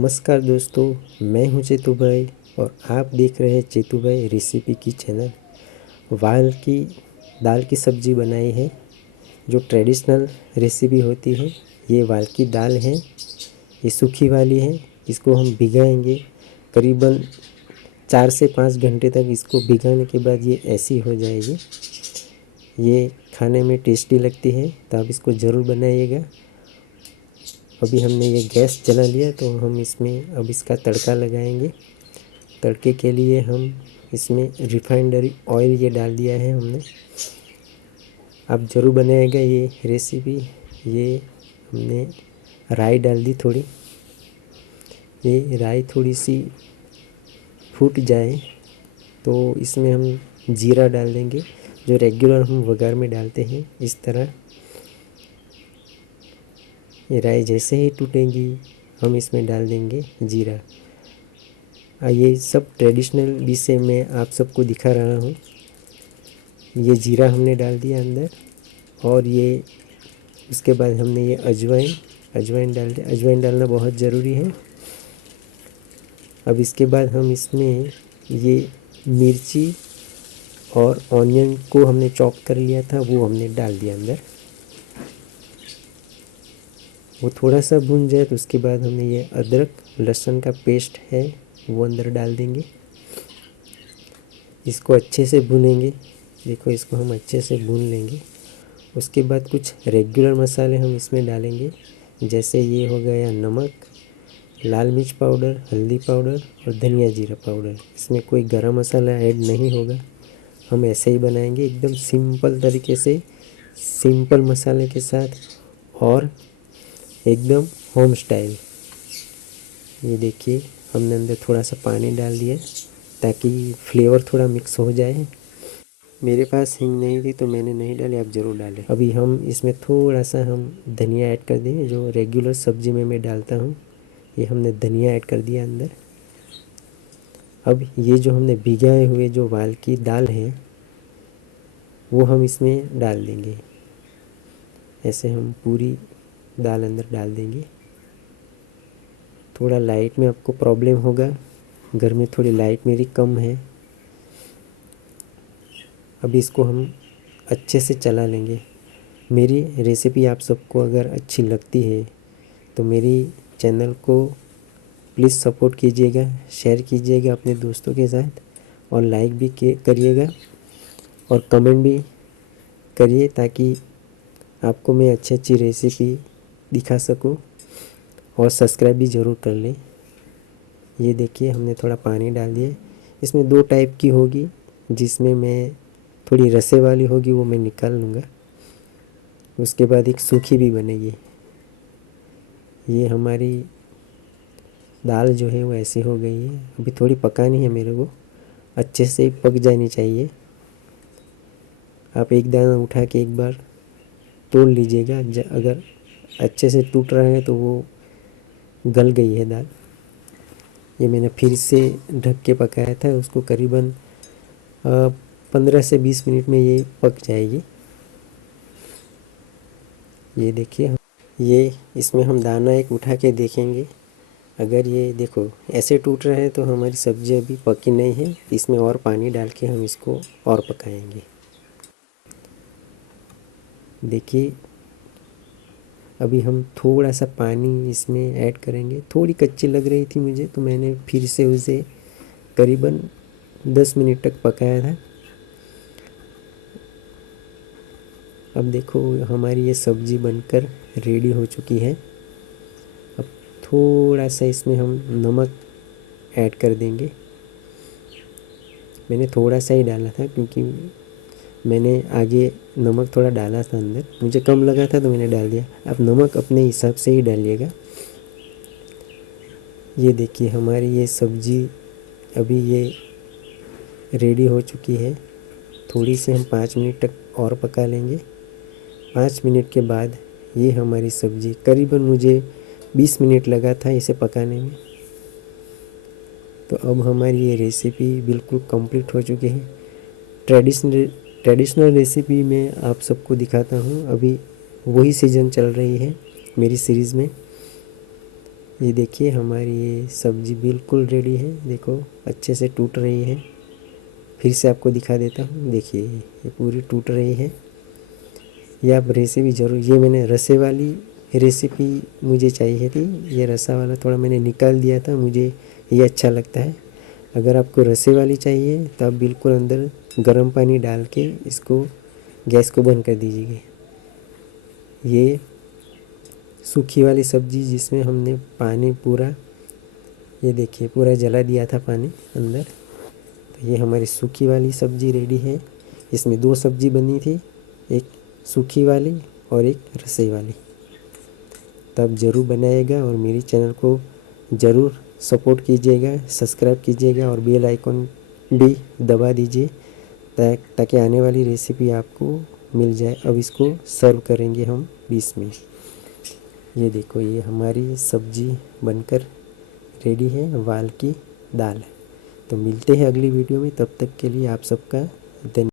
नमस्कार दोस्तों, मैं हूं चेतू भाई और आप देख रहे हैं चेतू भाई रेसिपी की चैनल। वाल की दाल की सब्ज़ी बनाई है जो ट्रेडिशनल रेसिपी होती है। ये वाल की दाल है, ये सूखी वाली है। इसको हम भिगाएंगे करीबन 4 से 5 घंटे तक। इसको भिगाने के बाद ये ऐसी हो जाएगी। ये खाने में टेस्टी लगती है, तो आप इसको ज़रूर बनाइएगा। अभी हमने ये गैस जला लिया तो हम इसमें अब इसका तड़का लगाएंगे। तड़के के लिए हम इसमें रिफाइंड ऑयल ये डाल दिया है हमने। आप ज़रूर बनाइएगा ये रेसिपी। ये हमने राई डाल दी थोड़ी। ये राई थोड़ी सी फूट जाए तो इसमें हम जीरा डाल देंगे, जो रेगुलर हम वघार में डालते हैं। इस तरह ये राई जैसे ही टूटेंगी हम इसमें डाल देंगे जीरा। ये सब ट्रेडिशनल डिश है, मैं आप सबको दिखा रहा हूँ। ये जीरा हमने डाल दिया अंदर और ये उसके बाद हमने ये अजवाइन डाल दिया। अजवाइन डालना बहुत ज़रूरी है। अब इसके बाद हम इसमें ये मिर्ची और ऑनियन को हमने चॉप कर लिया था, वो हमने डाल दिया अंदर। वो थोड़ा सा भून जाए तो उसके बाद हमने ये अदरक लहसुन का पेस्ट है वो अंदर डाल देंगे। इसको अच्छे से भूनेंगे। देखो, इसको हम अच्छे से भून लेंगे। उसके बाद कुछ रेगुलर मसाले हम इसमें डालेंगे, जैसे ये हो गया नमक, लाल मिर्च पाउडर, हल्दी पाउडर और धनिया जीरा पाउडर। इसमें कोई गरम मसाला ऐड नहीं होगा। हम ऐसे ही बनाएंगे एकदम सिंपल तरीके से, सिंपल मसाले के साथ और एकदम होम स्टाइल। ये देखिए, हमने अंदर थोड़ा सा पानी डाल दिया ताकि फ्लेवर थोड़ा मिक्स हो जाए। मेरे पास हींग नहीं थी तो मैंने नहीं डाली, आप ज़रूर डालें। अभी हम इसमें थोड़ा सा हम धनिया ऐड कर देंगे, जो रेगुलर सब्जी में मैं डालता हूँ। ये हमने धनिया ऐड कर दिया अंदर। अब ये जो हमने भिगाए हुए जो वाल की दाल है वो हम इसमें डाल देंगे। ऐसे हम पूरी दाल अंदर डाल देंगे। थोड़ा लाइट में आपको प्रॉब्लम होगा, घर में थोड़ी लाइट मेरी कम है। अब इसको हम अच्छे से चला लेंगे। मेरी रेसिपी आप सबको अगर अच्छी लगती है तो मेरी चैनल को प्लीज़ सपोर्ट कीजिएगा, शेयर कीजिएगा अपने दोस्तों के साथ और लाइक भी करिएगा और कमेंट भी करिए, ताकि आपको मैं अच्छी अच्छी रेसिपी दिखा सकूं। और सब्सक्राइब भी ज़रूर कर लें। ये देखिए, हमने थोड़ा पानी डाल दिया। इसमें 2 टाइप की होगी, जिसमें मैं थोड़ी रसे वाली होगी वो मैं निकाल लूँगा। उसके बाद एक सूखी भी बनेगी। ये हमारी दाल जो है वो ऐसी हो गई है। अभी थोड़ी पकानी है मेरे को, अच्छे से पक जानी चाहिए। आप एक दाना उठा के एक बार तोड़ लीजिएगा। अगर अच्छे से टूट रहा है तो वो गल गई है दाल। ये मैंने फिर से ढक के पकाया था, उसको करीबन 15 से 20 मिनट में ये पक जाएगी। ये देखिए, ये इसमें हम दाना एक उठा के देखेंगे। अगर ये देखो ऐसे टूट रहा है तो हमारी सब्ज़ी अभी पकी नहीं है। इसमें और पानी डाल के हम इसको और पकाएंगे। देखिए, अभी हम थोड़ा सा पानी इसमें ऐड करेंगे। थोड़ी कच्ची लग रही थी मुझे, तो मैंने फिर से उसे करीबन 10 मिनट तक पकाया था। अब देखो, हमारी ये सब्ज़ी बनकर रेडी हो चुकी है। अब थोड़ा सा इसमें हम नमक ऐड कर देंगे। मैंने थोड़ा सा ही डाला था क्योंकि मैंने आगे नमक थोड़ा डाला था अंदर, मुझे कम लगा था तो मैंने डाल दिया। आप नमक अपने हिसाब से ही डालिएगा। ये देखिए, हमारी ये सब्ज़ी अभी ये रेडी हो चुकी है। थोड़ी सी हम 5 मिनट तक और पका लेंगे। 5 मिनट के बाद ये हमारी सब्ज़ी, करीबन मुझे 20 मिनट लगा था इसे पकाने में। तो अब हमारी ये रेसिपी बिल्कुल कंप्लीट हो चुकी है। ट्रेडिशनल रेसिपी में आप सबको दिखाता हूँ। अभी वही सीज़न चल रही है मेरी सीरीज़ में। ये देखिए हमारी ये सब्ज़ी बिल्कुल रेडी है। देखो अच्छे से टूट रही है। फिर से आपको दिखा देता हूँ, देखिए ये पूरी टूट रही है। ये आप रेसिपी ज़रूर, ये मैंने रसे वाली रेसिपी मुझे चाहिए थी, ये रसा वाला थोड़ा मैंने निकाल दिया था, मुझे ये अच्छा लगता है। अगर आपको रसे वाली चाहिए तो आप बिल्कुल अंदर गर्म पानी डाल के इसको गैस को बंद कर दीजिए। ये सूखी वाली सब्ज़ी जिसमें हमने पानी पूरा, ये देखिए पूरा जला दिया था पानी अंदर, तो ये हमारी सूखी वाली सब्ज़ी रेडी है। इसमें 2 सब्ज़ी बनी थी, एक सूखी वाली और एक रसे वाली। तो आप ज़रूर बनाइएगा और मेरी चैनल को ज़रूर सपोर्ट कीजिएगा, सब्सक्राइब कीजिएगा और बेल आइकन भी दबा दीजिए ताकि आने वाली रेसिपी आपको मिल जाए। अब इसको सर्व करेंगे हम डिश में। ये देखो ये हमारी सब्ज़ी बनकर रेडी है, वाल की दाल। तो मिलते हैं अगली वीडियो में, तब तक के लिए आप सबका धन्यवाद।